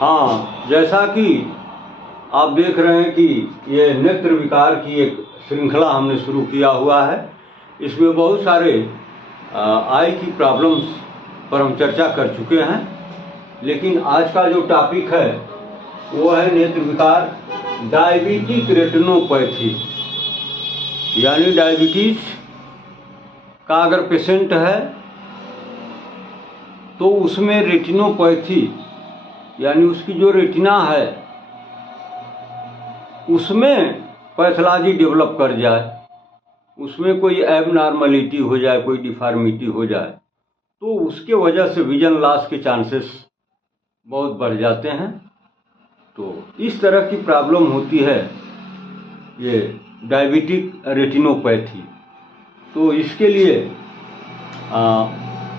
हाँ, जैसा कि आप देख रहे हैं कि ये नेत्र विकार की एक श्रृंखला हमने शुरू किया हुआ है। इसमें बहुत सारे आई की प्रॉब्लम्स पर हम चर्चा कर चुके हैं, लेकिन आज का जो टॉपिक है वो है नेत्र विकार, डायबिटिक रेटिनोपैथी। यानी डायबिटीज का अगर पेशेंट है तो उसमें रेटिनोपैथी यानी उसकी जो रेटिना है उसमें पैथोलॉजी डेवलप कर जाए, उसमें कोई एबनॉर्मलिटी हो जाए, कोई डिफॉर्मिटी हो जाए, तो उसके वजह से विजन लॉस के चांसेस बहुत बढ़ जाते हैं। तो इस तरह की प्रॉब्लम होती है ये डायबिटिक रेटिनोपैथी। तो इसके लिए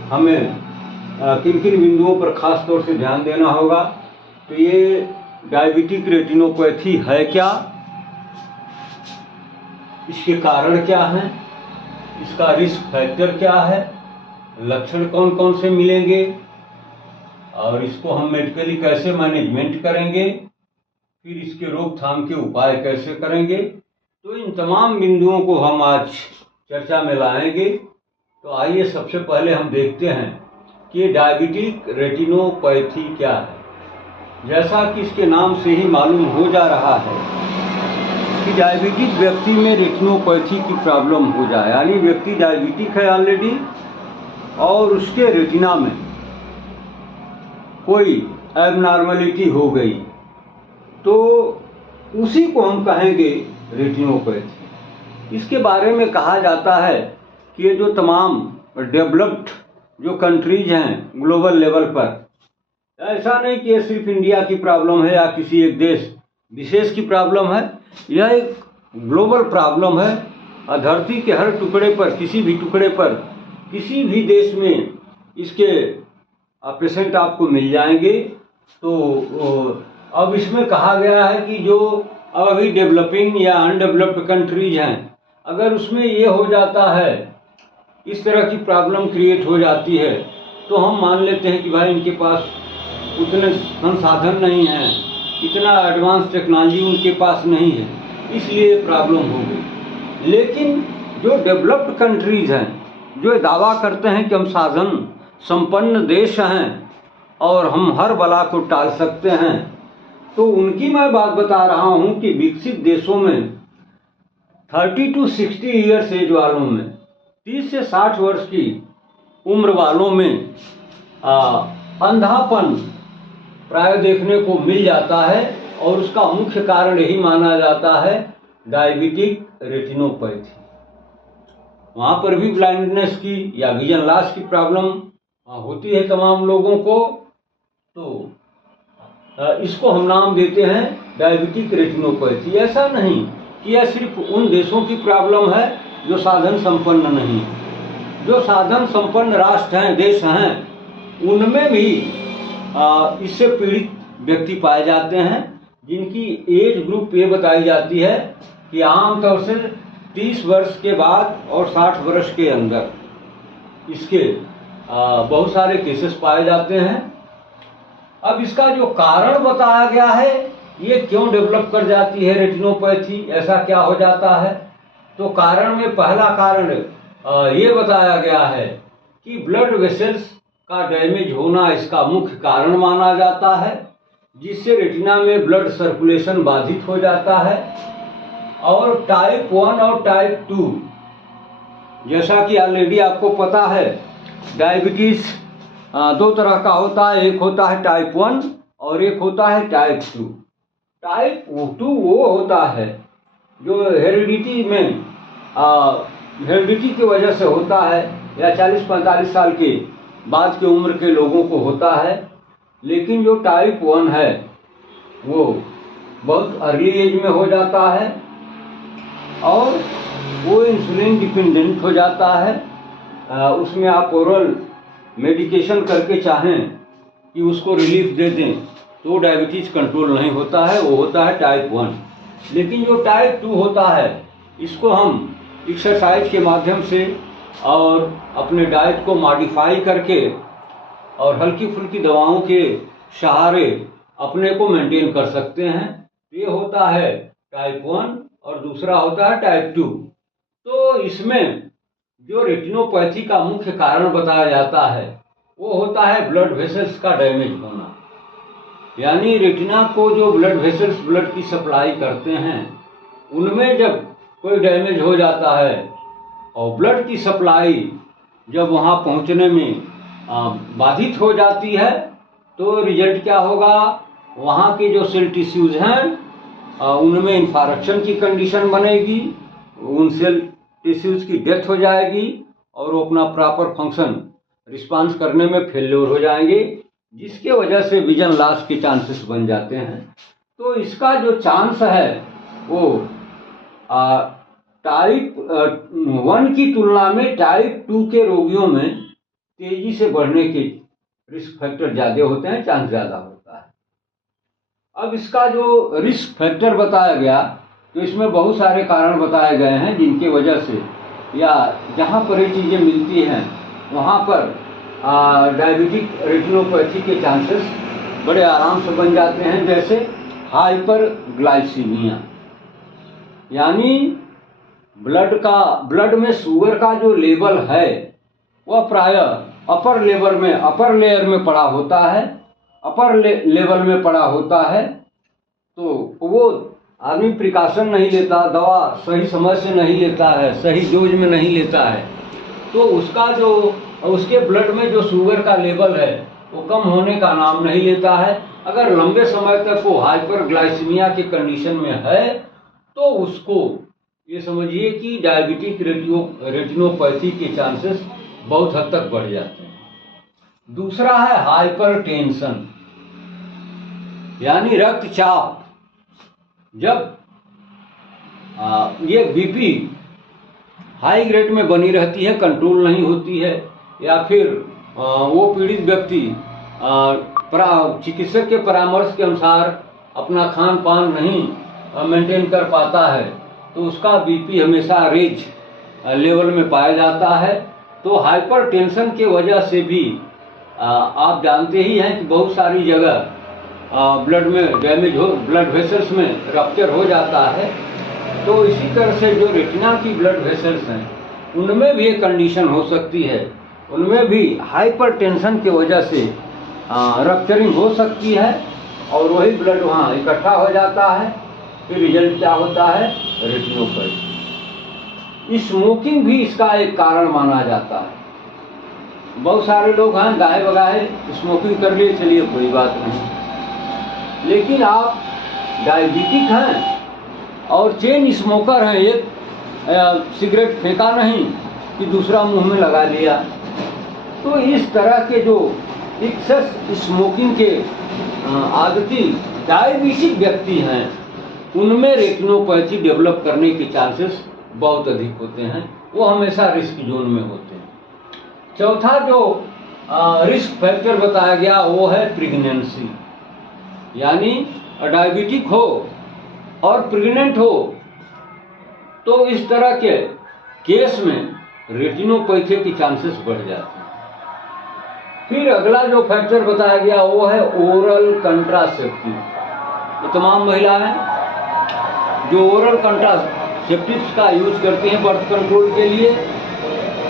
हमें किन किन बिंदुओं पर खास तौर से ध्यान देना होगा। तो ये डायबिटिक रेटिनोपैथी है क्या, इसके कारण क्या हैं, इसका रिस्क फैक्टर क्या है, लक्षण कौन कौन से मिलेंगे और इसको हम मेडिकली कैसे मैनेजमेंट करेंगे, फिर इसके रोकथाम के उपाय कैसे करेंगे। तो इन तमाम बिंदुओं को हम आज चर्चा में लाएंगे। तो आइए सबसे पहले हम देखते हैं कि डायबिटिक रेटिनोपैथी क्या है। जैसा कि इसके नाम से ही मालूम हो जा रहा है कि डायबिटिक व्यक्ति में रेटिनोपैथी की प्रॉब्लम हो जाए, यानी व्यक्ति डायबिटिक है ऑलरेडी और उसके रेटिना में कोई एबनॉर्मलिटी हो गई, तो उसी को हम कहेंगे रेटिनोपैथी। इसके बारे में कहा जाता है कि ये जो तमाम डेवलप्ड जो कंट्रीज हैं ग्लोबल लेवल पर, ऐसा नहीं कि ये सिर्फ इंडिया की प्रॉब्लम है या किसी एक देश विशेष की प्रॉब्लम है, यह एक ग्लोबल प्रॉब्लम है। धरती के हर टुकड़े पर, किसी भी टुकड़े पर, किसी भी देश में इसके पेशेंट आपको मिल जाएंगे। तो अब इसमें कहा गया है कि जो अभी डेवलपिंग या अनडेवलप्ड कंट्रीज हैं, अगर उसमें ये हो जाता है, इस तरह की प्रॉब्लम क्रिएट हो जाती है, तो हम मान लेते हैं कि भाई इनके पास उतने संसाधन नहीं हैं, इतना एडवांस टेक्नोलॉजी उनके पास नहीं है, इसलिए प्रॉब्लम हो गई। लेकिन जो डेवलप्ड कंट्रीज हैं, जो दावा करते हैं कि हम साधन संपन्न देश हैं और हम हर बला को टाल सकते हैं, तो उनकी मैं बात बता रहा हूं कि विकसित देशों में 30 to 60 ईयर्स एज वालों में, 30 से 60 वर्ष की उम्र वालों में अंधापन प्राय देखने को मिल जाता है और उसका मुख्य कारण यही माना जाता है डायबिटिक रेटिनोपैथी। वहाँ पर भी ब्लाइंडनेस की या विजन लॉस की प्रॉब्लम होती है तमाम लोगों को। तो इसको हम नाम देते हैं डायबिटिक रेटिनोपैथी। ऐसा नहीं कि यह सिर्फ उन देशों की प्रॉब्लम है जो साधन संपन्न नहीं। जो साधन संपन्न राष्ट्र हैं, देश हैं, उनमें भी इससे पीड़ित व्यक्ति पाए जाते हैं, जिनकी एज ग्रुप ये बताई जाती है कि आमतौर से 30 वर्ष के बाद और 60 वर्ष के अंदर इसके बहुत सारे केसेस पाए जाते हैं। अब इसका जो कारण बताया गया है, ये क्यों डेवलप कर जाती है रेटिनोपैथी, ऐसा क्या हो जाता है। तो कारण में पहला कारण ये बताया गया है कि ब्लड वेसल्स का डैमेज होना इसका मुख्य कारण माना जाता है, जिससे रेटिना में ब्लड सर्कुलेशन बाधित हो जाता है। और टाइप 1 और टाइप 2, जैसा कि ऑलरेडी आपको पता है, डायबिटीज 2 तरह का होता है, एक होता है टाइप 1 और एक होता है टाइप 2। टाइप 2 वो होता है जो हेरिडिटी में हेरिडिटी की वजह से होता है या 40-45 साल के बाद की उम्र के लोगों को होता है। लेकिन जो टाइप 1 है वो बहुत अर्ली एज में हो जाता है और वो इंसुलिन डिपेंडेंट हो जाता है। उसमें आप ओरल मेडिकेशन करके चाहें कि उसको रिलीफ दे दें तो डायबिटीज कंट्रोल नहीं होता है, वो होता है टाइप 1। लेकिन जो टाइप 2 होता है, इसको हम एक्सरसाइज के माध्यम से और अपने डाइट को मॉडिफाई करके और हल्की फुल्की दवाओं के सहारे अपने को मेंटेन कर सकते हैं। ये होता है टाइप 1 और दूसरा होता है टाइप 2। तो इसमें जो रेटिनोपैथी का मुख्य कारण बताया जाता है वो होता है ब्लड वेसल्स का डैमेज होना। यानी रेटिना को जो ब्लड वेसल्स ब्लड की सप्लाई करते हैं उनमें जब कोई डैमेज हो जाता है और ब्लड की सप्लाई जब वहाँ पहुँचने में बाधित हो जाती है तो रिजल्ट क्या होगा, वहाँ के जो सेल टिश्यूज हैं उनमें इन्फार्क्शन की कंडीशन बनेगी, उन सेल टिश्यूज की डेथ हो जाएगी और वो अपना प्रॉपर फंक्शन रिस्पांस करने में फेल्योर हो जाएंगे, जिसके वजह से विजन लॉस के चांसेस बन जाते हैं। तो इसका जो चांस है वो टाइप 1 की तुलना में टाइप 2 के रोगियों में तेजी से बढ़ने के रिस्क फैक्टर ज़्यादा होते हैं, चांस ज़्यादा होता है। अब इसका जो रिस्क फैक्टर बताया गया तो इसमें बहुत सारे कारण बताए गए हैं जिनकी वजह से या जहाँ पर ये चीज़ें मिलती हैं वहाँ पर डायबिटिक रेटिनोपैथी के चांसेस बड़े आराम से बन जाते हैं। जैसे हाइपरग्लाइसीमिया, यानी ब्लड में शुगर का जो लेवल है वह प्रायः अपर लेयर में पड़ा होता है, लेवल में पड़ा होता है। तो वो आदमी प्रिकॉशन नहीं लेता, दवा सही समय से नहीं लेता है, सही डोज में नहीं लेता है, तो उसके ब्लड में जो शुगर का लेवल है वो कम होने का नाम नहीं लेता है। अगर लंबे समय तक वो हाइपरग्लाइसीमिया के कंडीशन में है तो उसको ये समझिए कि डायबिटिक रेटिनोपैथी के चांसेस बहुत हद तक बढ़ जाते हैं। दूसरा है हाइपरटेंशन, यानी रक्तचाप। जब ये बीपी हाई ग्रेड में बनी रहती है, कंट्रोल नहीं होती है, या फिर वो पीड़ित व्यक्ति चिकित्सक के परामर्श के अनुसार अपना खान पान नहीं मेंटेन कर पाता है तो उसका बीपी हमेशा रेज लेवल में पाया जाता है। तो हाइपरटेंशन के वजह से भी आप जानते ही हैं कि बहुत सारी जगह ब्लड में डैमेज हो, ब्लड वेसल्स में रप्चर हो जाता है। तो इसी तरह से जो रेटिना की ब्लड वेसल्स हैं उनमें भी एक कंडीशन हो सकती है, उनमें भी हाइपरटेंशन की वजह से रप्चरिंग हो सकती है और वही ब्लड वहाँ इकट्ठा हो जाता है। फिर रिजल्ट क्या होता है, रेटिनोपैथी। स्मोकिंग भी इसका एक कारण माना जाता है। बहुत सारे लोग हैं गाहे बगाहे स्मोकिंग कर लिए, चलिए कोई बात नहीं, लेकिन आप डायबिटिक हैं और चेन स्मोकर हैं, एक सिगरेट फेंका नहीं कि दूसरा मुंह में लगा लिया, तो इस तरह के जो एक्सेस स्मोकिंग के आदती डायबिटिक व्यक्ति हैं उनमें रेटिनोपैथी डेवलप करने के चांसेस बहुत अधिक होते हैं, वो हमेशा रिस्क जोन में होते हैं। चौथा जो रिस्क फैक्टर बताया गया वो है प्रेगनेंसी, यानी डायबिटिक हो और प्रेग्नेंट हो तो इस तरह के केस में रेटिनोपैथी के चांसेस बढ़ जाते हैं। फिर अगला जो फैक्टर बताया गया वो है ओरल कंट्रासेप्टिव। तो तमाम महिलाएं जो ओरल कंट्रासेप्टिव्स का यूज करती हैं बर्थ कंट्रोल के लिए,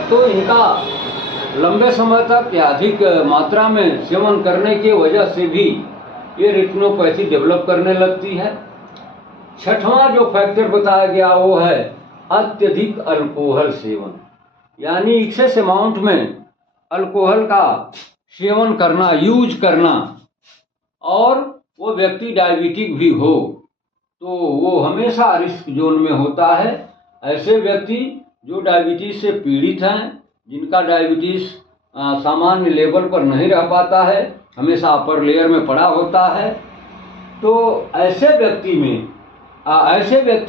तो इनका लंबे समय तक या अधिक मात्रा में सेवन करने की वजह से भी ये रेटिनोपैथी डेवलप करने लगती है। छठवां जो फैक्टर बताया गया वो है अत्यधिक अल्कोहल सेवन, यानी एक्सेस अमाउंट में अल्कोहल का सेवन करना, यूज करना, और वो व्यक्ति डायबिटिक भी हो तो वो हमेशा रिस्क जोन में होता है। ऐसे व्यक्ति जो डायबिटीज से पीड़ित हैं, जिनका डायबिटीज सामान्य लेवल पर नहीं रह पाता है, हमेशा अपर लेयर में पड़ा होता है, तो ऐसे व्यक्ति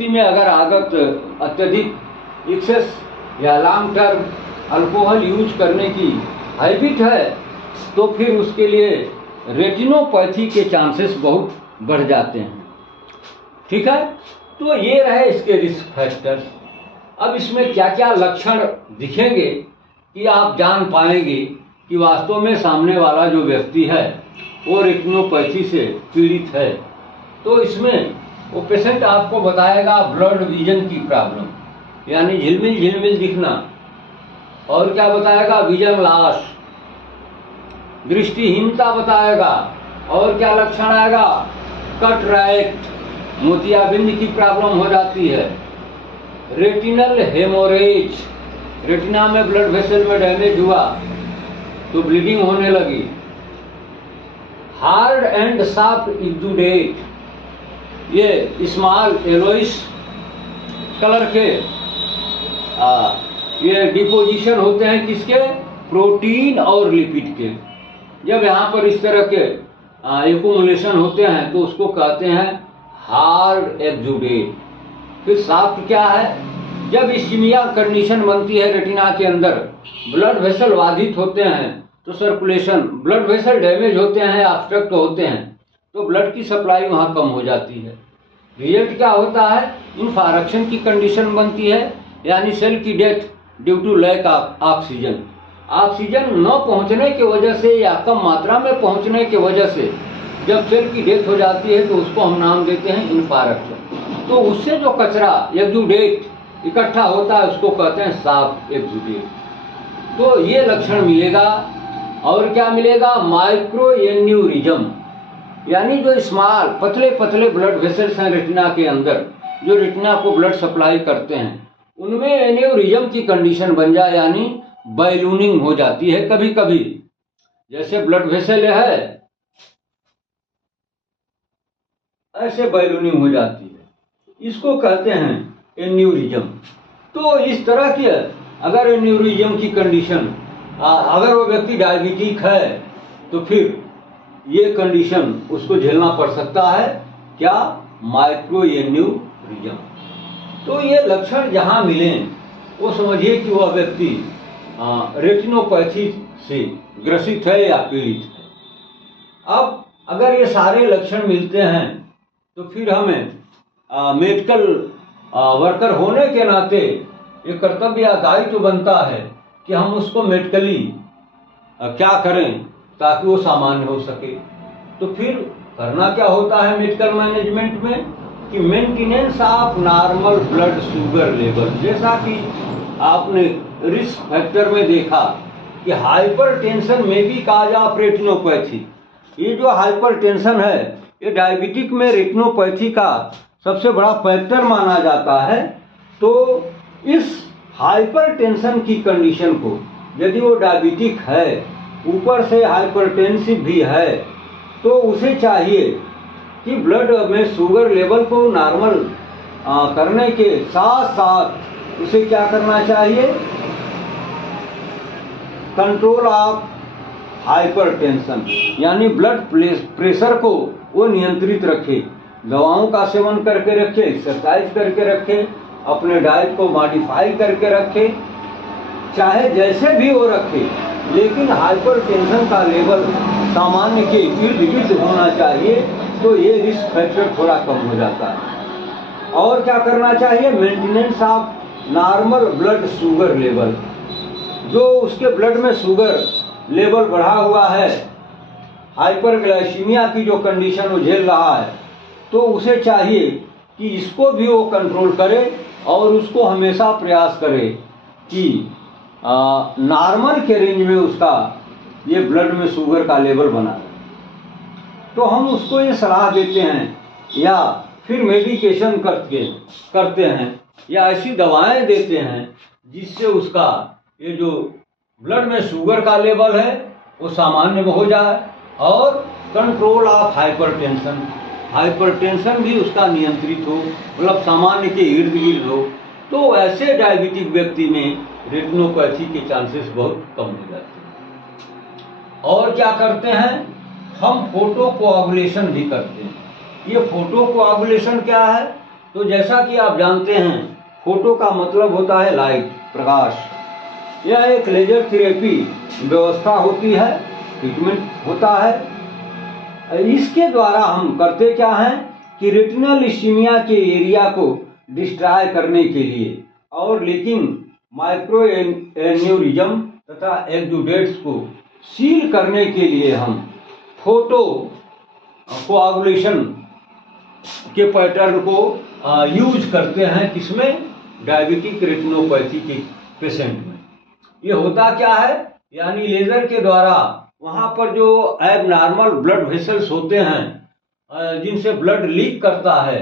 में अगर आदत अत्यधिक एक्सेस या लॉन्ग टर्म अल्कोहल यूज करने की हैबिट है तो फिर उसके लिए रेटिनोपैथी के चांसेस बहुत बढ़ जाते हैं। ठीक है, तो ये रहे इसके रिस्क फैक्टर्स। अब इसमें क्या क्या लक्षण दिखेंगे कि आप जान पाएंगे कि वास्तव में सामने वाला जो व्यक्ति है वो रेटिनोपैथी से पीड़ित है, तो इसमें वो पेशेंट आपको बताएगा ब्लड विजन की प्रॉब्लम, यानी झिलमिल झिलमिल दिखना, और क्या बताएगा, विजन लॉस, दृष्टिहीनता बताएगा, और क्या लक्षण आएगा, कटरैक्ट, मोतियाबिंद की प्रॉब्लम हो जाती है, रेटिनल हेमोरेज, रेटिना में ब्लड वेसल में डैमेज हुआ तो ब्लीडिंग होने लगी, हार्ड एंड सॉफ्ट एक्सुडेट, ये स्मॉल येलोइश कलर के ये डिपोजिशन होते हैं किसके, प्रोटीन और लिपिड के। जब यहाँ पर इस तरह के एक्युमुलेशन होते हैं तो उसको कहते हैं हार्ड एक्सुडेट। फिर सॉफ्ट क्या है, जब इस्कीमिया कंडीशन बनती है रेटिना के अंदर, ब्लड वेसल बाधित होते हैं तो सर्कुलेशन, ब्लड वेसल डैमेज होते हैं, ऑब्स्ट्रक्ट होते हैं, तो ब्लड की सप्लाई वहाँ कम हो जाती है। रिजल्ट क्या होता है, इन्फार्क्शन की कंडीशन बनती है, यानी सेल की death due to lack of oxygen. Oxygen न पहुंचने की वजह से या कम मात्रा में पहुंचने की वजह से जब सेल की डेथ हो जाती है तो उसको हम नाम देते हैं इन्फार्क्शन। तो उससे जो कचरा एक्सुडेट इकट्ठा होता है उसको कहते हैं सॉफ्ट एक्सुडेट। तो ये लक्षण मिलेगा। और क्या मिलेगा, माइक्रो एन्यूरिज्म, यानी जो स्मॉल पतले पतले ब्लड वेसल्स हैं रेटिना के अंदर, जो रेटिना को ब्लड सप्लाई करते हैं, उनमें एन्यूरिज्म की कंडीशन बन जाए, यानी बैलूनिंग हो जाती है कभी कभी। जैसे ब्लड वेसल है ऐसे बैलूनिंग हो जाती है, इसको कहते हैं एन्यूरिज्म। तो इस तरह की अगर एन्यूरिज्म की कंडीशन, अगर वो व्यक्ति डायबिटिक है तो फिर ये कंडीशन उसको झेलना पड़ सकता है, क्या, माइक्रो एन्यूरिज्म। तो ये लक्षण जहां मिले वो समझिए कि वह व्यक्ति रेटिनोपैथी से ग्रसित है या पीड़ित है। अब अगर ये सारे लक्षण मिलते हैं तो फिर हमें मेडिकल वर्कर होने के नाते ये कर्तव्य या दायित्व बनता है कि हम उसको मेडिकली क्या करें ताकि वो सामान्य हो सके। तो फिर करना क्या होता है मेडिकल मैनेजमेंट में कि maintenance of normal blood sugar level, जैसा कि आपने रिस्क फैक्टर में देखा कि हाइपरटेंशन में भी काज ऑफ रेटिनोपैथी, ये जो हाइपरटेंशन है ये डायबिटिक में रेटिनोपैथी का सबसे बड़ा फैक्टर माना जाता है। तो इस हाइपरटेंशन की कंडीशन को, यदि वो डायबिटिक है ऊपर से हाइपरटेंसिव भी है, तो उसे चाहिए कि ब्लड में शुगर लेवल को नॉर्मल करने के साथ साथ उसे क्या करना चाहिए, कंट्रोल ऑफ हाइपरटेंशन, यानी ब्लड प्रेशर को वो नियंत्रित रखे, दवाओं का सेवन करके रखे, एक्सरसाइज करके रखे, अपने डाइट को मॉडिफाई करके रखे, चाहे जैसे भी वो रखे, लेकिन हाइपरटेंशन का लेवल सामान्य के इर्द गिर्द होना चाहिए। तो ये रिस्क फैक्टर थोड़ा कम हो जाता है। और क्या करना चाहिए, maintenance of normal blood sugar level, जो उसके ब्लड में शुगर लेवल बढ़ा हुआ है, हाइपरग्लाइसीमिया की जो कंडीशन वो झेल रहा है, तो उसे चाहिए कि इसको भी वो कंट्रोल करे और उसको हमेशा प्रयास करे कि नॉर्मल के रेंज में उसका ये ब्लड में शुगर का लेवल बना रहे। तो हम उसको ये सलाह देते हैं या फिर मेडिकेशन करते हैं या ऐसी दवाएं देते हैं जिससे उसका ये जो ब्लड में शुगर का लेवल है वो सामान्य में हो जाए और कंट्रोल ऑफ हाइपरटेंशन, हाइपरटेंशन भी उसका नियंत्रित हो, मतलब सामान्य के इर्द गिर्द हो। तो ऐसे डायबिटिक व्यक्ति में रेटिनोपैथी के चांसेस बहुत कम हो जाते हैं। और क्या करते हैं, हम फोटो कोआगुलेशन भी करते हैं। ये फोटो कोआगुलेशन क्या है, तो जैसा कि आप जानते हैं फोटो का मतलब होता है लाइट, प्रकाश। यह एक लेजर थेरेपी व्यवस्था होती है, ट्रीटमेंट होता है। इसके द्वारा हम करते क्या हैं कि रेटिनल इस्कीमिया के एरिया को डिस्ट्रॉय करने के लिए और लेकिन माइक्रो एन्यूरिज्म तथा एक्सुडेट्स को सील करने के लिए हम फोटो कोआगुलेशन के पैटर्न को यूज करते हैं, किसमें? डायबिटिक रेटिनोपैथी के पेशेंट में। ये होता क्या है, यानी लेजर के द्वारा वहाँ पर जो एबनॉर्मल ब्लड वेसल्स होते हैं जिनसे ब्लड लीक करता है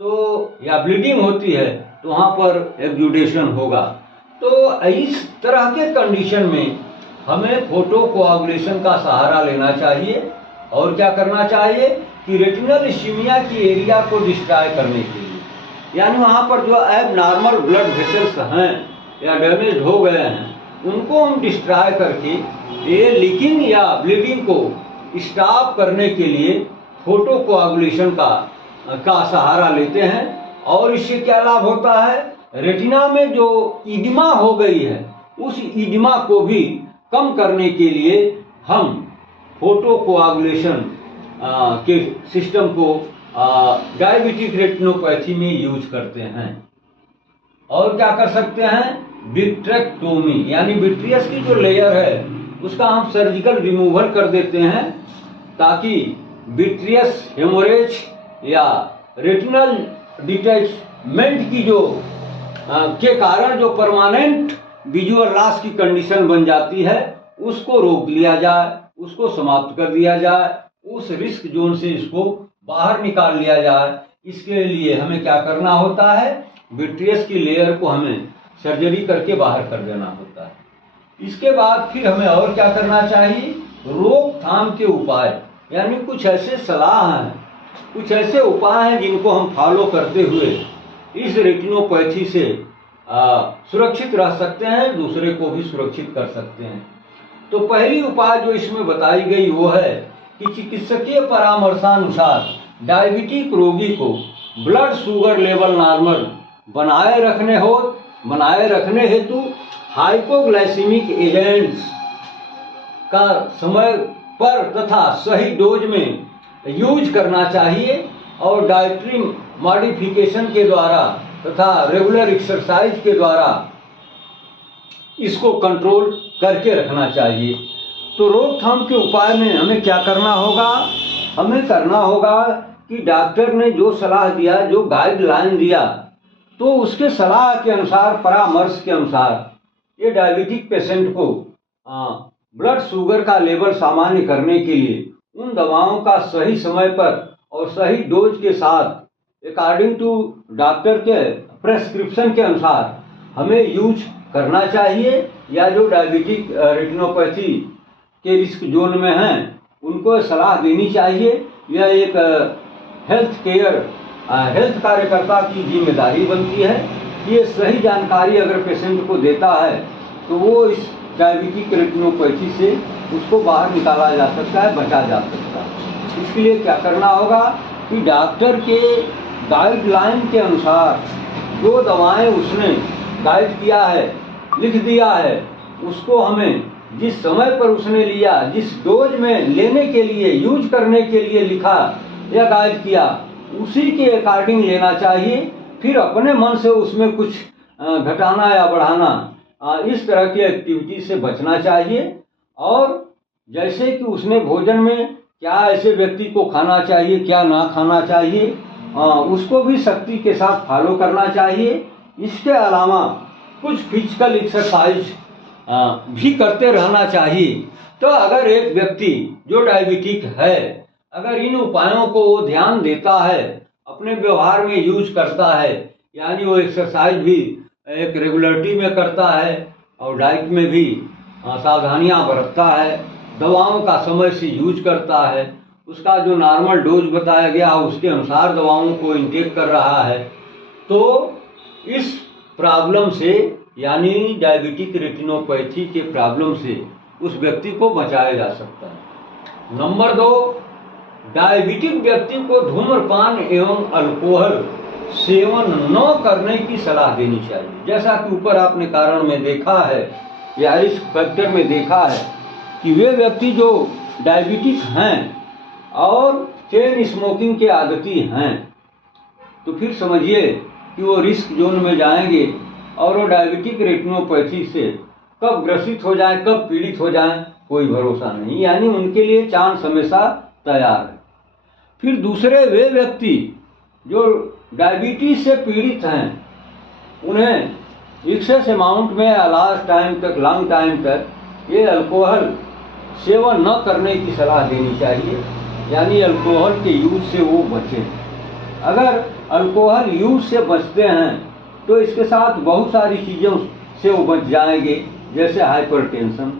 तो या ब्लीडिंग होती है, तो वहाँ पर एक्सुडेशन होगा। तो इस तरह के कंडीशन में हमें फोटो कोआगुलेशन का सहारा लेना चाहिए और क्या करना चाहिए कि रेटिनल इस्कीमिया की एरिया को डिस्ट्रॉय करने के लिए, यानी वहाँ पर जो एबनॉर्मल ब्लड वेसल्स हैं या डैमेज हो गए हैं उनको हम डिस्ट्रॉय करके ये लीकिंग या ब्लीडिंग को स्टॉप करने के लिए फोटो कोआगुलेशन का सहारा लेते हैं। और इससे क्या लाभ होता है, रेटिना में जो इडिमा हो गई है उस इडिमा को भी कम करने के लिए हम फोटो कोआगुलेशन के सिस्टम को डायबिटिक रेटिनोपैथी में यूज करते हैं। और क्या कर सकते हैं, विट्रेक्टोमी, यानी विट्रियस की जो लेयर है उसका हम सर्जिकल रिमूवल कर देते हैं ताकि विट्रियस हेमोरेज या रेटिनल डिटैचमेंट की जो के कारण जो परमानेंट विजुअल लॉस की कंडीशन बन जाती है उसको रोक लिया जाए, उसको समाप्त कर दिया जाए, उस रिस्क जोन से इसको बाहर निकाल लिया जाए। इसके लिए हमें क्या करना होता है, विट्रियस की लेयर को हमें सर्जरी करके बाहर कर देना होता है। इसके बाद फिर हमें और क्या करना चाहिए, रोकथाम के उपाय, यानी कुछ ऐसे सलाह हैं, कुछ ऐसे उपाय हैं जिनको हम फॉलो करते हुए इस रेटिनोपैथी से सुरक्षित रह सकते हैं, दूसरे को भी सुरक्षित कर सकते हैं। तो पहली उपाय जो इसमें बताई गई वो है कि चिकित्सकीय परामर्शानुसार डायबिटिक रोगी को ब्लड शुगर लेवल नॉर्मल बनाए रखने हेतु हाइपोग्लाइसेमिक एजेंट्स का समय पर तथा सही डोज में यूज करना चाहिए और डाइटरी मॉडिफिकेशन के द्वारा तथा रेगुलर एक्सरसाइज के द्वारा इसको कंट्रोल करके रखना चाहिए। तो रोकथाम के उपाय में हमें क्या करना होगा, हमें करना होगा कि डॉक्टर ने जो सलाह दिया, जो गाइडलाइन दिया, तो उसके सलाह के अनुसार, परामर्श के अनुसार ये डायबिटिक पेशेंट को ब्लड शुगर का लेवल सामान्य करने के लिए उन दवाओं का सही समय पर और सही डोज के साथ अकॉर्डिंग टू डॉक्टर के प्रेस्क्रिप्शन के अनुसार हमें यूज करना चाहिए, या जो डायबिटिक रेटिनोपैथी के रिस्क जोन में हैं उनको सलाह देनी चाहिए। यह एक हेल्थ कार्यकर्ता की जिम्मेदारी बनती है कि ये सही जानकारी अगर पेशेंट को देता है तो वो इस डायबिटिक रेटिनोपैथी से उसको बाहर निकाला जा सकता है, बचा जा सकता है। इसके लिए क्या करना होगा कि डॉक्टर के गाइडलाइन के अनुसार जो दवाएं उसने गाइड किया है, लिख दिया है, उसको हमें जिस समय पर उसने लिया, जिस डोज में लेने के लिए, यूज करने के लिए लिखा या गाइड किया, उसी के अकॉर्डिंग लेना चाहिए। फिर अपने मन से उसमें कुछ घटाना या बढ़ाना, इस तरह की एक्टिविटी से बचना चाहिए। और जैसे कि उसने भोजन में क्या ऐसे व्यक्ति को खाना चाहिए, क्या ना खाना चाहिए, उसको भी सख्ती के साथ फॉलो करना चाहिए। इसके अलावा कुछ फिजिकल एक्सरसाइज भी करते रहना चाहिए। तो अगर एक व्यक्ति जो डायबिटिक है, अगर इन उपायों को वो ध्यान देता है, अपने व्यवहार में यूज करता है, यानी वो एक्सरसाइज भी एक रेगुलरिटी में करता है और डाइट में भी सावधानियां बरतता है, दवाओं का समय से यूज करता है, उसका जो नॉर्मल डोज बताया गया उसके अनुसार दवाओं को इंटेक कर रहा है, तो इस प्रॉब्लम से, यानी डायबिटिक रेटिनोपैथी के प्रॉब्लम से उस व्यक्ति को बचाया जा सकता है। नंबर 2, डायबिटिक व्यक्ति को धूम्रपान एवं अल्कोहल सेवन न करने की सलाह देनी चाहिए। जैसा कि ऊपर आपने कारण में देखा है या रिस्क फैक्टर में देखा है कि वे व्यक्ति जो डायबिटिक हैं और चेन स्मोकिंग के आदती हैं, तो फिर समझिए कि वो रिस्क जोन में जाएंगे और वो डायबिटिक रेटिनोपैथी से कब ग्रसित हो जाएं, कब पीड़ित हो जाएं, कोई भरोसा नहीं, यानी उनके लिए चांस हमेशा तैयार है। फिर दूसरे वे व्यक्ति जो डायबिटीज से पीड़ित हैं, उन्हें एक्सेस अमाउंट में लास्ट टाइम तक, लॉन्ग टाइम तक ये अल्कोहल सेवन न करने की सलाह देनी चाहिए, यानी अल्कोहल के यूज से वो बचें। अगर अल्कोहल यूज से बचते हैं तो इसके साथ बहुत सारी चीज़ों से वो बच जाएंगे, जैसे हाइपरटेंशन।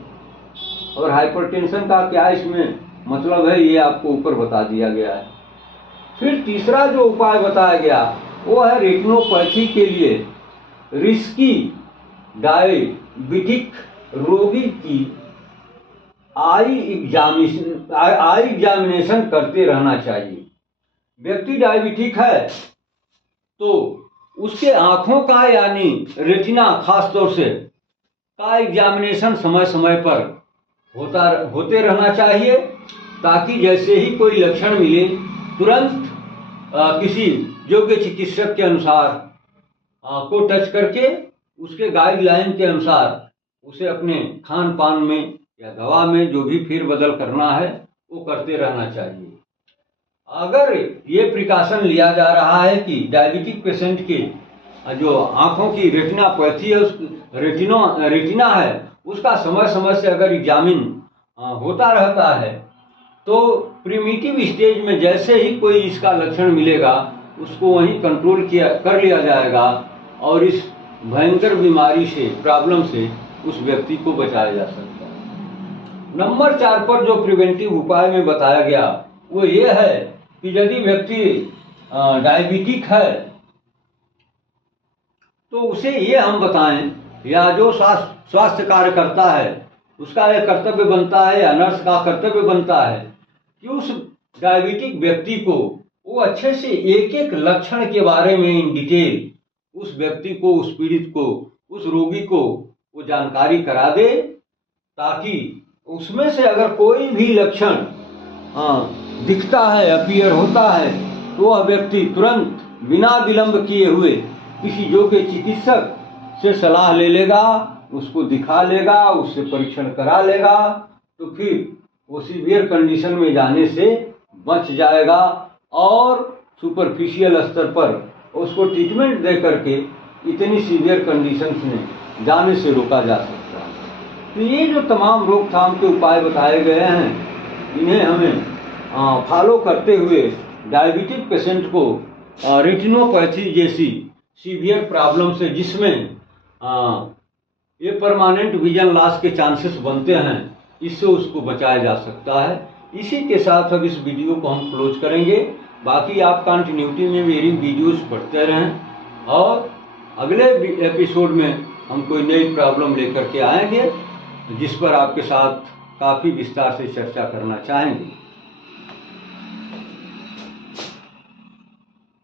और हाइपरटेंशन का क्या इसमें मतलब है, ये आपको ऊपर बता दिया गया है। फिर तीसरा जो उपाय बताया गया वो है रेटिनोपैथी के लिए रिस्की डायबिटिक रोगी की आई एग्जामिनेशन करते रहना चाहिए। व्यक्ति डायबिटिक है तो उसके आंखों का, यानी रेटिना खास तौर से का एग्जामिनेशन समय समय पर होते रहना चाहिए, ताकि जैसे ही कोई लक्षण मिले तुरंत किसी योग्य चिकित्सक के अनुसार को टच करके उसके गाइडलाइन के अनुसार उसे अपने खान पान में या दवा में जो भी फेरबदल करना है वो करते रहना चाहिए। अगर ये प्रिकॉशन लिया जा रहा है कि डायबिटिक पेशेंट के जो आंखों की रेटिनापैथी है, रेटिना है, उसका समय समय से अगर एग्जामिन होता रहता है तो प्रिमिटिव स्टेज में जैसे ही कोई इसका लक्षण मिलेगा उसको वहीं कंट्रोल कर लिया जाएगा और इस भयंकर बीमारी से, प्रॉब्लम से उस व्यक्ति को बचाया जा सकता है। नंबर 4 पर जो प्रिवेंटिव उपाय में बताया गया वो ये है कि यदि व्यक्ति डायबिटिक है तो उसे ये हम बताएं, या जो स्वास्थ्य कार्यकर्ता है उसका यह कर्तव्य बनता है, या नर्स का कर्तव्य बनता है कि उस डायबिटिक व्यक्ति को वो अच्छे से एक एक लक्षण के बारे में इन डिटेल उस व्यक्ति को, उस पीड़ित को, उस रोगी को वो जानकारी करा दे, ताकि उसमें से अगर कोई भी लक्षण दिखता है, अपीयर होता है, तो वह व्यक्ति तुरंत बिना विलंब किए हुए किसी योग्य चिकित्सक से सलाह ले लेगा, उसको दिखा लेगा, उससे परीक्षण करा लेगा, तो फिर वो सीवियर कंडीशन में जाने से बच जाएगा और सुपरफिशियल स्तर पर उसको ट्रीटमेंट दे करके इतनी सीवियर कंडीशंस में जाने से रोका जा सकता है। तो ये जो तमाम रोकथाम के उपाय बताए गए हैं, इन्हें हमें फॉलो करते हुए डायबिटिक पेशेंट को रेटिनोपैथी जैसी सीवियर प्रॉब्लम से, जिसमें ये परमानेंट विजन लॉस के चांसेस बनते हैं, इससे उसको बचाया जा सकता है। इसी के साथ अब इस वीडियो को हम क्लोज करेंगे। बाकी आप कंटिन्यूटी में मेरी वीडियोस पढ़ते रहें और अगले एपिसोड में हम कोई नई प्रॉब्लम लेकर के आएंगे जिस पर आपके साथ काफ़ी विस्तार से चर्चा करना चाहेंगे।